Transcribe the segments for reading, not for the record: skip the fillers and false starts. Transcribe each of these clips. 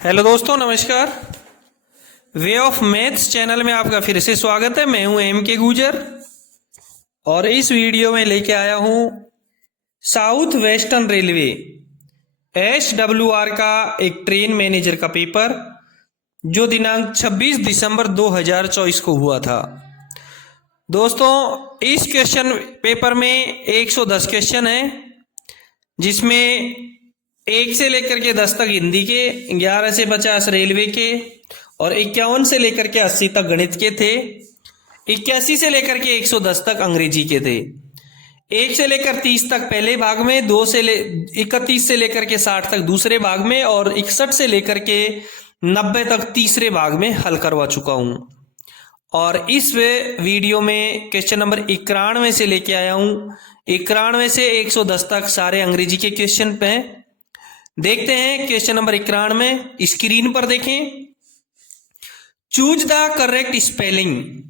Hello दोस्तों, नमस्कार। Way of maths channel में आपका फिर से स्वागत है। मैं हूं एम के गुजर और इस वीडियो में लेके आया हूं साउथ वेस्टर्न रेलवे SWR का एक ट्रेन मैनेजर का पेपर जो दिनांक 26 दिसंबर 2024 को हुआ था। दोस्तों, इस क्वेश्चन पेपर में 110 क्वेश्चन है, जिसमें 1 से लेकर के 10 तक हिंदी के, 11 से 50 रेलवे के और 51 से लेकर के 80 तक गणित के थे। 81 से लेकर के 110 तक अंग्रेजी के थे। 1 से लेकर 30 तक पहले भाग में, 31 से लेकर के 60 तक दूसरे भाग में और 61 से लेकर के 90 तक तीसरे भाग में हल करवा चुका हूं। और इस वीडियो में क्वेश्चन नंबर 91 से लेके आया हूं। 91 से 110 तक सारे अंग्रेजी के क्वेश्चन पे हैं। देखते हैं क्वेश्चन नंबर 91। स्क्रीन पर देखें। Choose the correct spelling.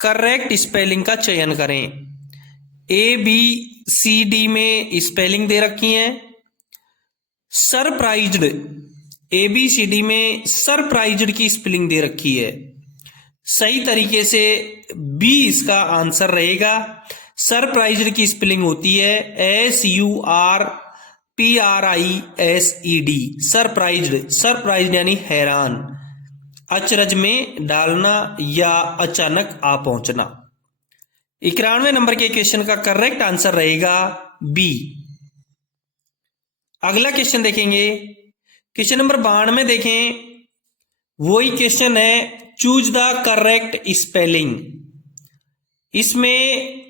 Correct spelling का चयन करें। ABCD में स्पेलिंग दे रखी है। सरप्राइज्ड, ABCD में सरप्राइज्ड की स्पेलिंग दे रखी है। सही तरीके से B इसका आंसर रहेगा। सरप्राइज्ड की स्पेलिंग होती है SURPRISED। सरप्राइज्ड, सरप्राइज्ड यानी हैरान, अचरज में डालना या अचानक आ पहुंचना। 91 नंबर के क्वेश्चन का करेक्ट आंसर रहेगा B। अगला क्वेश्चन देखेंगे। क्वेश्चन नंबर 92 देखें। वही क्वेश्चन है, चूज द करेक्ट स्पेलिंग। इसमें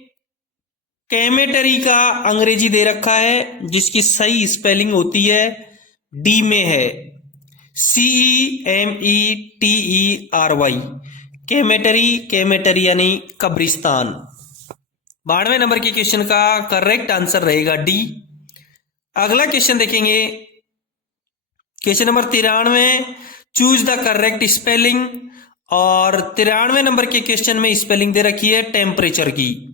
केमेटरी का अंग्रेजी दे रखा है, जिसकी सही स्पेलिंग होती है D में है, CEMETERY। केमेटरी, केमेटरी यानी कब्रिस्तान। 92 नंबर के क्वेश्चन का करेक्ट आंसर रहेगा D। अगला क्वेश्चन देखेंगे। Question number 93। Choose the correct spelling. और 93 नंबर के क्वेश्चन में स्पेलिंग दे रखी है टेम्परेचर की।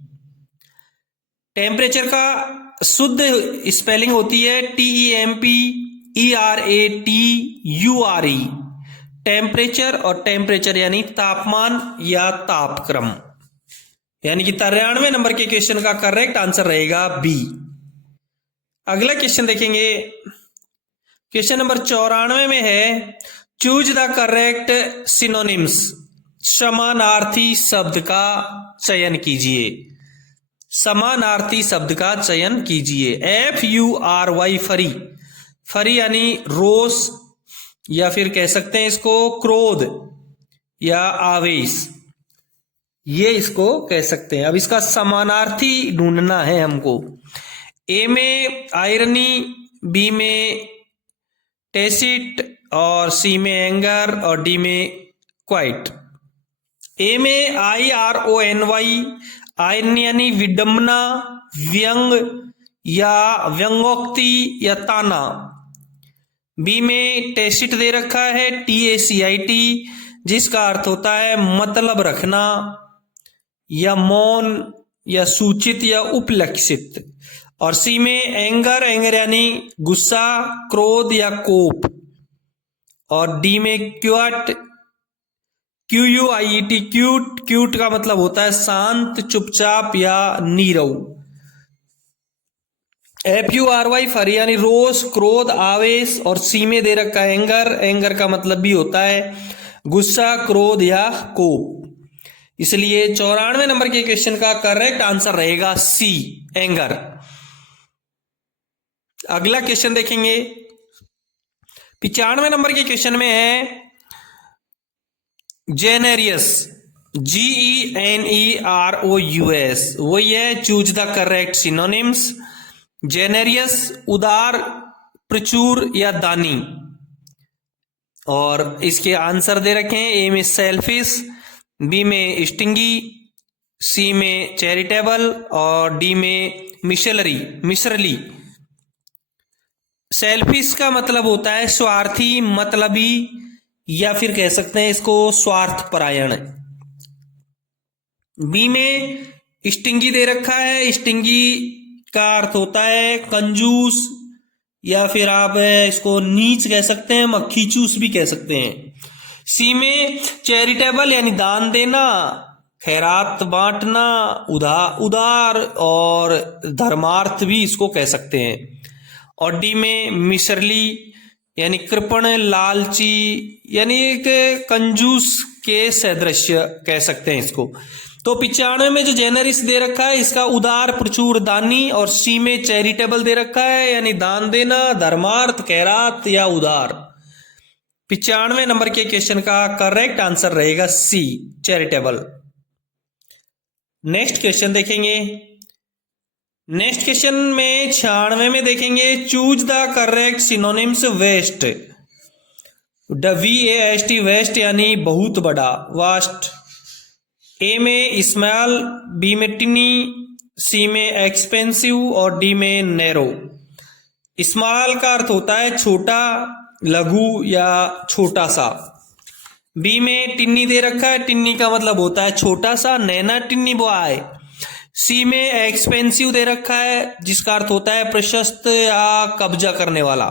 टेम्परेचर का शुद्ध स्पेलिंग होती है TEMPERATURE। टेम्परेचर और टेम्परेचर यानी तापमान या तापक्रम। यानी कि 93 नंबर के क्वेश्चन का करेक्ट आंसर रहेगा B। अगला क्वेश्चन देखेंगे। क्वेश्चन नंबर 94 में है, चूज द करेक्ट सिनोनिम्स। समानार्थी शब्द का चयन कीजिए। समानार्थी शब्द का चयन कीजिए। FURY, फरी। फरी यानी रोष, या फिर कह सकते हैं इसको क्रोध या आवेश, ये इसको कह सकते हैं। अब इसका समानार्थी ढूंढना है हमको। A में आयरनी, B में टेसिट और C में एंगर और D में क्वाइट। A में IRONY, आयरनी यानी विडंबना, व्यंग या व्यंगोक्ति या ताना। B में टेसिट दे रखा है TACIT, जिसका अर्थ होता है मतलब रखना या मौन या सूचित या उपलक्षित। और C में एंगर, एंगर यानी गुस्सा, क्रोध या कोप। और D में क्यूट, QUIET, क्यूट। क्यूट का मतलब होता है शांत, चुपचाप या नीरव। FURY, फरी यानी रोष, क्रोध, आवेश। और C में दे रखा है एंगर। एंगर का मतलब भी होता है गुस्सा, क्रोध या कोप। इसलिए 94 नंबर के क्वेश्चन का करेक्ट आंसर रहेगा C, एंगर। अगला क्वेश्चन देखेंगे। 95 नंबर के क्वेश्चन में है जेनेरियस, GENEROUS। वही है, चूज द करेक्ट सिनोनिम्स। जेनेरियस उदार, प्रचुर या दानी। और इसके आंसर दे रखे हैं। A में सेल्फिश, B में स्टिंगी, C में चैरिटेबल और D में मिशरली। सेल्फिश का मतलब होता है स्वार्थी, मतलबी, या फिर कह सकते हैं इसको स्वार्थपरायण। B में स्टिंगी दे रखा है। स्टिंगी का अर्थ होता है कंजूस या फिर आप इसको नीच कह सकते हैं, मक्खी चूस भी कह सकते हैं। सी में चैरिटेबल यानी दान देना, खैरात बांटना, उदार और धर्मार्थ भी इसको कह सकते हैं। और डी में मिसरली यानी कृपण, लालची यानी एक कंजूस के सदृश्य कह सकते हैं इसको। तो 95 में जो जेनरिस दे रखा है इसका उदार, प्रचुर, दानी, और सी में चैरिटेबल दे रखा है यानी दान देना, धर्मार्थ, खैरात या उदार। 95 नंबर के क्वेश्चन का करेक्ट आंसर रहेगा सी, चैरिटेबल। नेक्स्ट क्वेश्चन देखेंगे। नेक्स्ट क्वेश्चन में 96 में देखेंगे, choose the correct synonyms waste. WAST waste यानी बहुत बड़ा, वास्ट। ए में स्मॉल, बी में टिनी, सी में एक्सपेंसिव और डी में नैरो। स्मॉल का अर्थ होता है छोटा, लघु या छोटा सा। बी में टिन्नी दे रखा है, टिन्नी का मतलब होता है छोटा सा, नैना टिन्नी बॉय। सी में एक्सपेंसिव दे रखा है जिसका अर्थ होता है प्रशस्त या कब्जा करने वाला।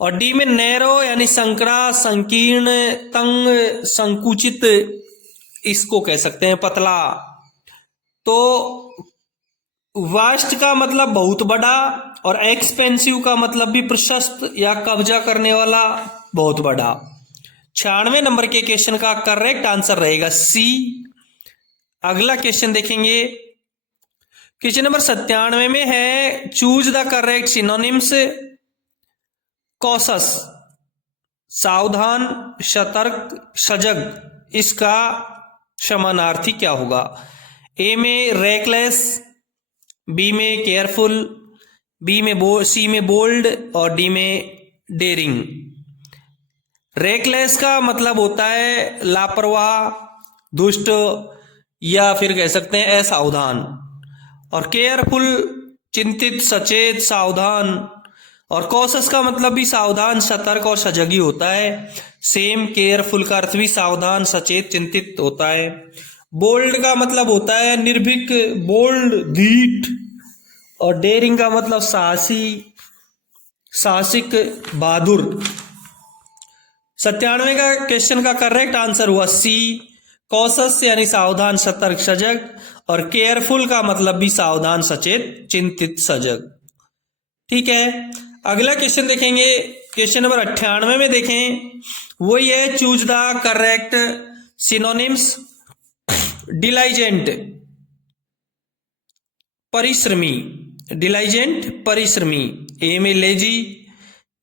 और डी में नैरो यानी संकरा, संकीर्ण, तंग, संकुचित इसको कह सकते हैं, पतला। तो वास्ट का मतलब बहुत बड़ा और एक्सपेंसिव का मतलब भी प्रशस्त या कब्जा करने वाला, बहुत बड़ा। 96 नंबर के क्वेश्चन का करेक्ट आंसर रहेगा सी। अगला क्वेश्चन देखेंगे। क्वेश्चन नंबर 97 में है, choose the correct synonyms. Cautious सावधान, सतर्क, सजग, इसका समानार्थी क्या होगा? ए में रेकलेस, बी में केयरफुल, सी में बोल्ड और डी में डेयरिंग। रेकलेस का मतलब होता है लापरवाह, दुष्ट या फिर कह सकते हैं असावधान। और केयरफुल चिंतित, सचेत, सावधान। और कॉशस का मतलब भी सावधान, सतर्क और सजग ही होता है। सेम केयरफुल का अर्थ भी सावधान, सचेत, चिंतित होता है। बोल्ड का मतलब होता है निर्भीक, बोल्ड, धीट। और डेयरिंग का मतलब साहसी, साहसिक, बहादुर। 97 का क्वेश्चन का करेक्ट आंसर हुआ सी, कॉशस यानी सावधान, सतर्क, सजग। और केयरफुल का मतलब भी सावधान, सचेत, चिंतित, सजग। ठीक है, अगला क्वेश्चन देखेंगे। क्वेश्चन नंबर 98 में देखें, वही है, चूज द करेक्ट सिनोनिम्स। डिलाइजेंट परिश्रमी, डिलाइजेंट परिश्रमी। ए में लेजी,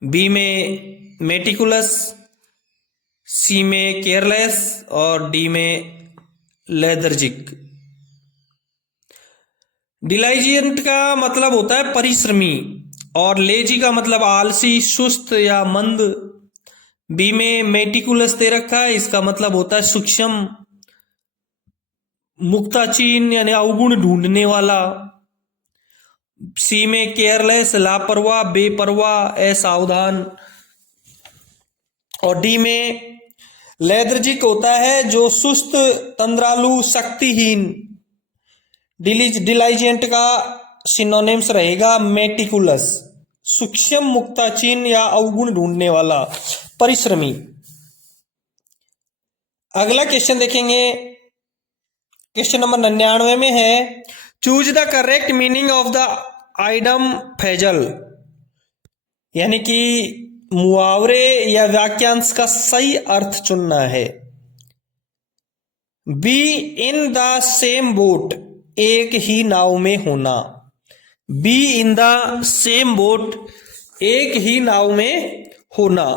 बी में मेटिकुलस, सी में केयरलेस और डी में लेथर्जिक। डिलाइजेंट का मतलब होता है परिश्रमी और लेजी का मतलब आलसी, सुस्त या मंद। बी में मेटिकुलस दे रखा है, इसका मतलब होता है सूक्ष्म, मुक्ताचीन यानी अवगुण ढूंढने वाला। सी में केयरलेस, लापरवाह, बेपरवाह, असावधान। और डी में लेथर्जिक होता है जो सुस्त, तंद्रालु, शक्तिहीन। डिलाइजेंट का सिनोनिम्स रहेगा मेटिकुलस, सूक्ष्म, मुक्ताचीन या अवगुण ढूंढने वाला, परिश्रमी। अगला क्वेश्चन देखेंगे। क्वेश्चन नंबर 99 में है, choose the correct meaning of the idiom phrasal, यानी कि मुहावरे या वाक्यांश का सही अर्थ चुनना है। B in the same boat, एक ही नाव में होना। B in the same boat, एक ही नाव में होना।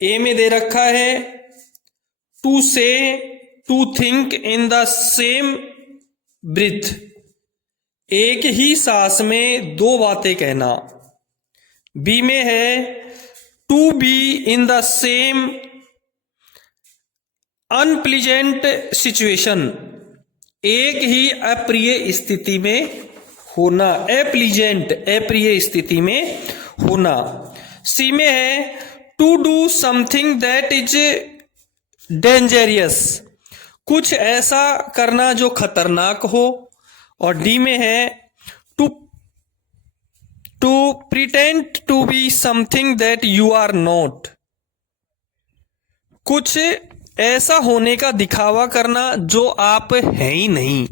ए में दे रखा है, to say, to think in the same breath, एक ही सांस में दो बातें कहना। बी में है, to be in the same unpleasant situation, एक ही अप्रिय स्थिति में होना, अप्लीजेंट, अप्रिय स्थिति में होना। सी में है, to do something that is dangerous, कुछ ऐसा करना जो खतरनाक हो। और डी में है, to to pretend to be something that you are not, कुछ ऐसा होने का दिखावा करना जो आप हैं ही नहीं,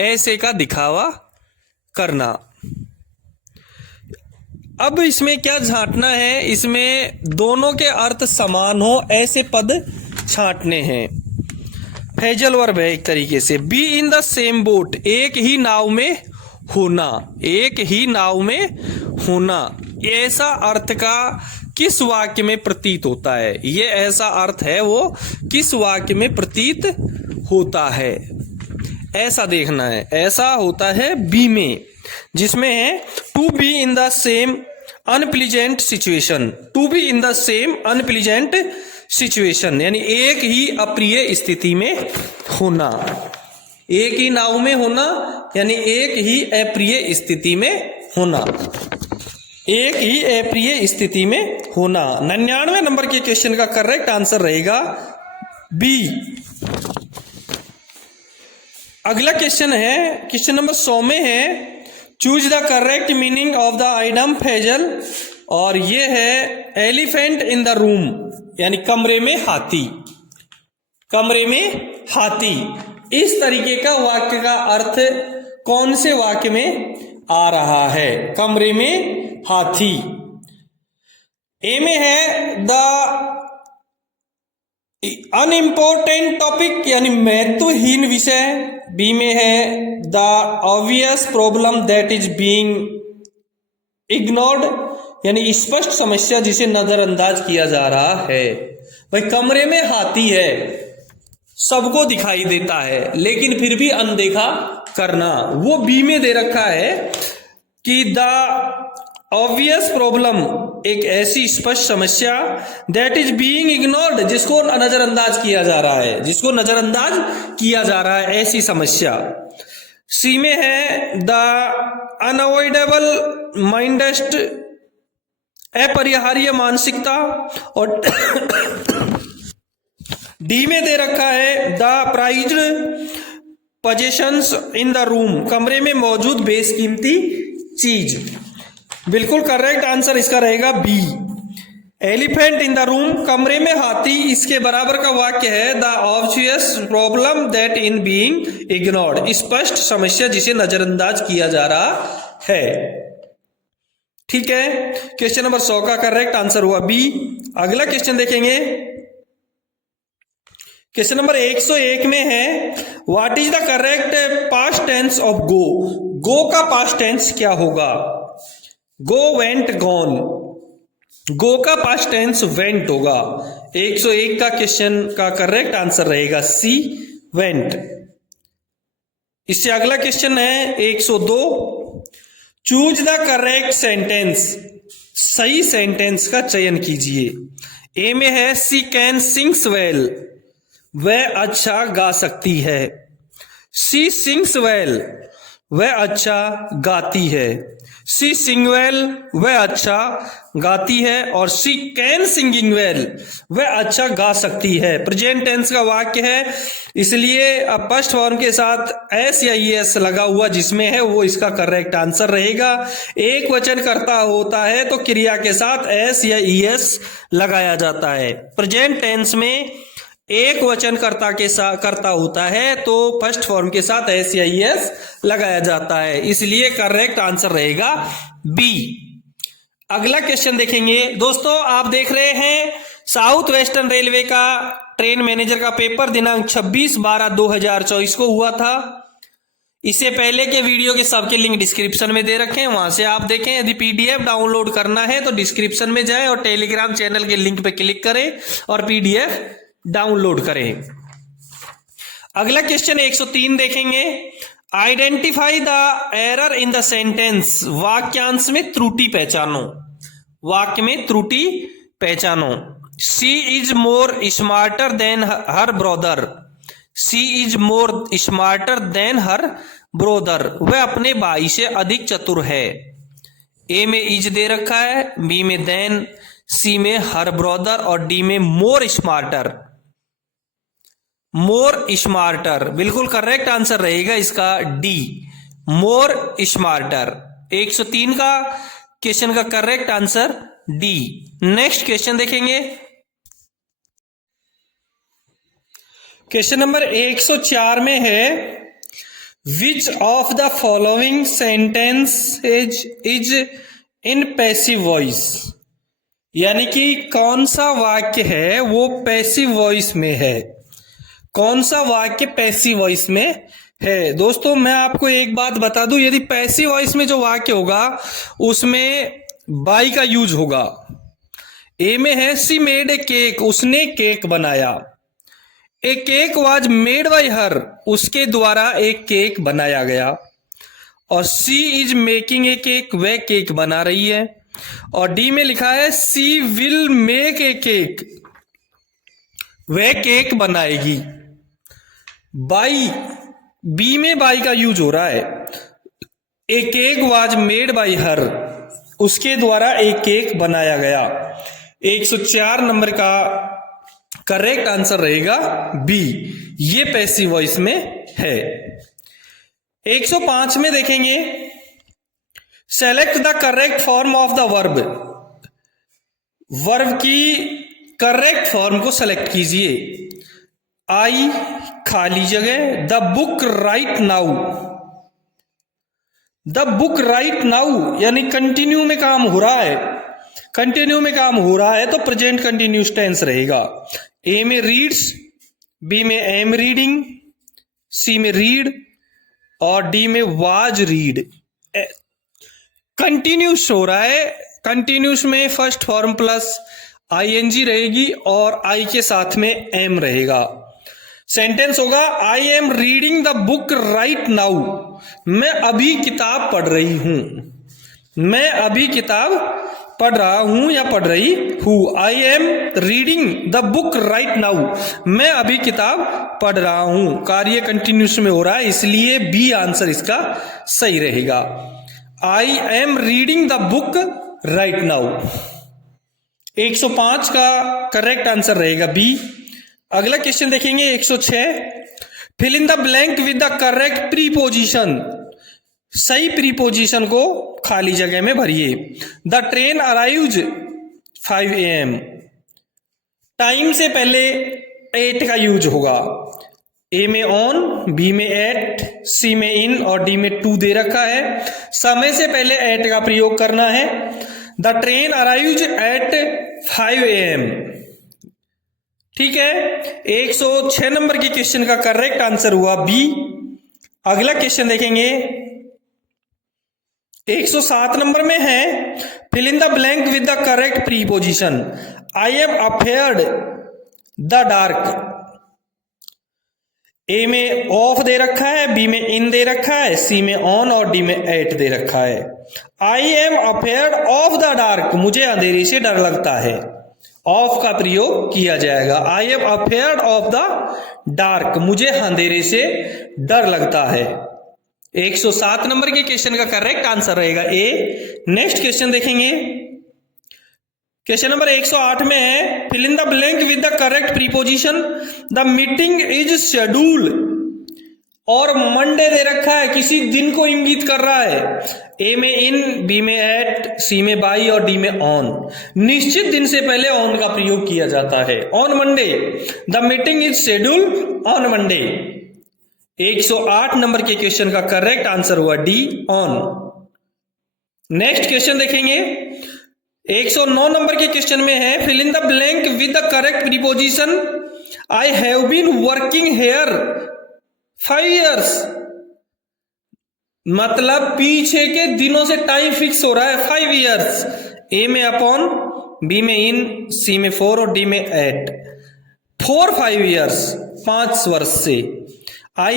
ऐसे का दिखावा करना। अब इसमें क्या छांटना है, इसमें दोनों के अर्थ समान हो ऐसे पद छांटने हैं। फैजल वर्ब है एक तरीके से। B in the same boat, एक ही नाव में होना, एक ही नाव में होना, ऐसा अर्थ का किस वाक्य में प्रतीत होता है, ये ऐसा अर्थ है वो किस वाक्य में प्रतीत होता है, ऐसा देखना है। ऐसा होता है बी में, जिसमें है to be in the same unpleasant situation, to be in the same unpleasant situation, यानी एक ही अप्रिय स्थिति में होना, एक ही नाव में होना, यानी एक ही अप्रिय स्थिति में होना, एक ही अप्रिय स्थिति में होना। 99 नंबर के क्वेश्चन का करेक्ट आंसर रहेगा बी। अगला क्वेश्चन है, क्वेश्चन नंबर 100 में है, choose the correct meaning of the item phrasal, और ये है एलिफेंट इन द रूम, यानी कमरे में हाथी, कमरे में हाथी। इस तरीके का वाक्य का अर्थ कौन से वाक्य में आ रहा है, कमरे में हाथी। ए में है द अनइम्पोर्टेंट टॉपिक, यानी महत्वहीन विषय। बी में है the obvious problem that is being ignored, यानी स्पष्ट समस्या जिसे नजरअंदाज किया जा रहा है। भाई कमरे में हाथी है, सबको दिखाई देता है, लेकिन फिर भी अनदेखा करना, वो बी में दे रखा है कि द ऑब्वियस प्रॉब्लम, एक ऐसी स्पष्ट समस्या, दैट इज बीइंग इग्नोर्ड, जिसको नजरअंदाज किया जा रहा है, जिसको नजरअंदाज किया जा रहा है, ऐसी समस्या। सी में है द अनअवॉइडेबल माइंडेस्ट, अपरिहार्य मानसिकता, और डी में दे रखा है the prized possessions in the room, कमरे में मौजूद बेशकीमती चीज। बिल्कुल करेक्ट आंसर इसका रहेगा B, elephant in the room, कमरे में हाथी, इसके बराबर का वाक्य है the obvious problem that in being ignored, स्पष्ट समस्या जिसे नजरअंदाज किया जा रहा है। ठीक है, क्वेश्चन नंबर 100 का करेक्ट आंसर हुआ बी। अगला क्वेश्चन देखेंगे, क्वेश्चन नंबर 101 में है what is the correct past tense of go, go का पास्ट टेंस क्या होगा। गो, वेंट, गॉन, गो का पास्ट टेंस वेंट होगा। 101 का क्वेश्चन का करेक्ट आंसर रहेगा सी, वेंट। इससे अगला क्वेश्चन है 102, चूज द करेक्ट सेंटेंस, सही सेंटेंस का चयन कीजिए। ए में है सी कैन सिंग्स वेल, वह अच्छा गा सकती है। सी सिंग्स वेल, वह अच्छा गाती है। सी सिंग वेल, वह अच्छा गाती है। और सी कैन सिंगिंग वेल, वह अच्छा गा सकती है। प्रेजेंट टेंस का वाक्य है, इसलिए अब फर्स्ट फॉर्म के साथ एस या ईएस लगा हुआ जिसमें है वो इसका करेक्ट आंसर रहेगा। एक वचन कर्ता होता है तो क्रिया के साथ एस या ईएस लगाया जाता है। प्रेजेंट टेंस में एक वचन कर्ता के साथ कर्ता होता है तो फर्स्ट फॉर्म के साथ एस या ईएस लगाया जाता है, इसलिए करेक्ट आंसर रहेगा बी। अगला क्वेश्चन देखेंगे दोस्तों, आप देख रहे हैं साउथ वेस्टर्न रेलवे का ट्रेन मैनेजर का पेपर दिनांक 26/12/2024 को हुआ था। इससे पहले के वीडियो के सबके लिंक डिस्क्रिप्शन में दे रखे हैं, वहां से आप देखें। यदि पीडीएफ डाउनलोड करना है तो डिस्क्रिप्शन में जाएं और टेलीग्राम चैनल के लिंक पे क्लिक करें और पीडीएफ डाउनलोड करें। अगला क्वेश्चन 103 देखेंगे, identify the error in the sentence, वाक्यांश में त्रुटि पहचानो, वाक्य में त्रुटि पहचानो। She is more smarter than her brother, she is more smarter than her brother, वह अपने भाई से अधिक चतुर है। ए में इज दे रखा है, बी में देन, सी में हर ब्रदर और डी में मोर स्मार्टर। मोर स्मार्टर, बिल्कुल करेक्ट आंसर रहेगा इसका डी, मोर स्मार्टर। 103 का क्वेश्चन का correct answer D. Next question देखेंगे। क्वेश्चन नंबर 104 में है which of the following sentence is in passive voice, यानी कि कौन सा वाक्य है वो पैसिव वॉइस में है, कौन सा वाक्य पैसिव वॉइस में है। दोस्तों मैं आपको एक बात बता दूं, यदि पैसिव वॉइस में जो वाक्य होगा उसमें बाई का यूज होगा। ए में है सी मेड ए केक, उसने केक बनाया। A cake was made by her, उसके द्वारा एक केक बनाया गया। और she is making a cake, वह केक बना रही है। और डी में लिखा है she will make a cake, वह केक बनाएगी। बाई, बी में बाई का यूज हो रहा है। A cake was made by her, उसके द्वारा एक केक बनाया गया। 104 नंबर का करेक्ट आंसर रहेगा बी, ये पैसिव वॉइस में है। 105 में देखेंगे select the correct form of the verb, verb की करेक्ट फॉर्म को सेलेक्ट कीजिए। आई खाली जगह, the book right now, the book right now यानी कंटिन्यू में काम हो रहा है, कंटिन्यू में काम हो रहा है तो प्रेजेंट कंटिन्यूस टेंस रहेगा। ए में रीड्स, बी में एम रीडिंग, सी में रीड और डी में वाज रीड। कंटिन्यूस हो रहा है, कंटिन्यूस में फर्स्ट फॉर्म प्लस आईएनजी रहेगी और आई के साथ में एम रहेगा। सेंटेंस होगा आई am reading the book right now, मैं अभी किताब पढ़ रही हूं, मैं अभी किताब पढ़ रहा हूं या पढ़ रही हूं। आई am reading the book right now, मैं अभी किताब पढ़ रहा हूं। कार्य कंटिन्यूस में हो रहा है इसलिए बी आंसर इसका सही रहेगा। I am reading the book right now. 105 का करेक्ट आंसर रहेगा बी। अगला क्वेश्चन देखेंगे 106, fill in the blank with the correct preposition, सही प्रीपोजिशन को खाली जगह में भरिए। The train arrives 5 AM, time से पहले 8 का यूज होगा। ए में ऑन, बी में एट, सी में इन और डी में टू दे रखा है। समय से पहले एट का प्रयोग करना है। The train arrives at 5 AM, ठीक है। 106 नंबर के क्वेश्चन का करेक्ट आंसर हुआ बी। अगला क्वेश्चन देखेंगे 107 नंबर में है fill in the blank with the correct preposition. I am afraid the dark, A में ऑफ दे रखा है, बी में इन दे रखा है, सी में ऑन और डी में एट दे रखा है। I am afraid of the dark, मुझे अंधेरे से डर लगता है, ऑफ का प्रयोग किया जाएगा। I am afraid of the dark, मुझे अंधेरे से डर लगता है। 107 नंबर के क्वेश्चन का करेक्ट आंसर रहेगा ए। नेक्स्ट क्वेश्चन देखेंगे, क्वेश्चन नंबर 108 में है fill in the blank with the correct preposition. The meeting is schedule, और मंडे दे रखा है, किसी दिन को इंगित कर रहा है। ए में इन, बी में एट, सी में बाई और डी में ऑन। निश्चित दिन से पहले ऑन का प्रयोग किया जाता है, on Monday. The meeting is schedule on Monday. 108 number के क्वेश्चन का करेक्ट आंसर हुआ डी, ऑन। नेक्स्ट क्वेश्चन देखेंगे 109 नंबर के क्वेश्चन में है fill in the blank with the correct preposition. I have been working here 5 years, मतलब पीछे के दिनों से टाइम फिक्स हो रहा है 5 years। ए में अपॉन, बी में इन, सी में 4 और डी में 8। 5 years, 5 वर्ष से। I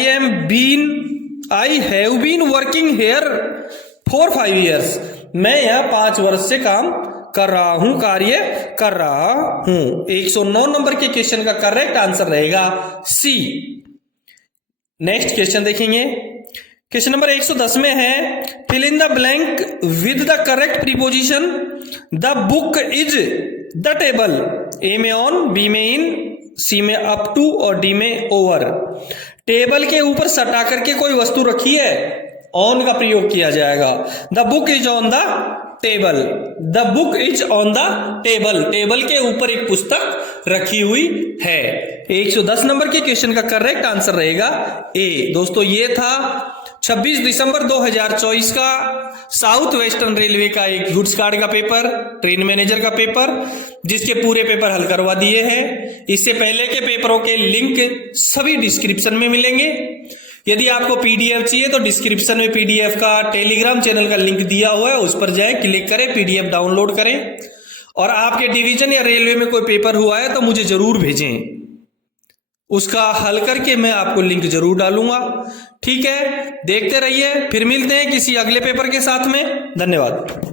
have been working here 5 years, मैं यहां 5 वर्ष से काम कर रहा हूं, कार्य कर रहा हूं। 109 नंबर के क्वेश्चन का करेक्ट आंसर रहेगा सी। नेक्स्ट क्वेश्चन देखेंगे, क्वेश्चन नंबर 110 में है fill in the blank with the correct preposition. The book is the table, A में ऑन, बी में इन, सी में अप टू और डी में ओवर। टेबल के ऊपर सटा करके कोई वस्तु रखी है ऑन का प्रयोग किया जाएगा। The book is on the table, the book is on the table, table के ऊपर एक पुस्तक रखी हुई है। 110 नंबर के क्वेश्चन का करेक्ट आंसर रहेगा ए। दोस्तों ये था 26 दिसंबर 2024 का साउथ वेस्टर्न रेलवे का एक गुड्स कार्ड का पेपर, ट्रेन मैनेजर का पेपर, जिसके पूरे पेपर हल करवा दिए हैं। इससे पहले के पेपरों के लिंक सभी डिस्क्रिप्शन में मिलेंगे। यदि आपको पीडीएफ चाहिए तो डिस्क्रिप्शन में पीडीएफ का टेलीग्राम चैनल का लिंक दिया हुआ है, उस पर जाएं, क्लिक करें, पीडीएफ डाउनलोड करें। और आपके डिवीजन या रेलवे में कोई पेपर हुआ है तो मुझे जरूर भेजें, उसका हल करके मैं आपको लिंक जरूर डालूंगा। ठीक है, देखते रहिए, फिर मिलते हैं किसी अगले पेपर के साथ में। धन्यवाद।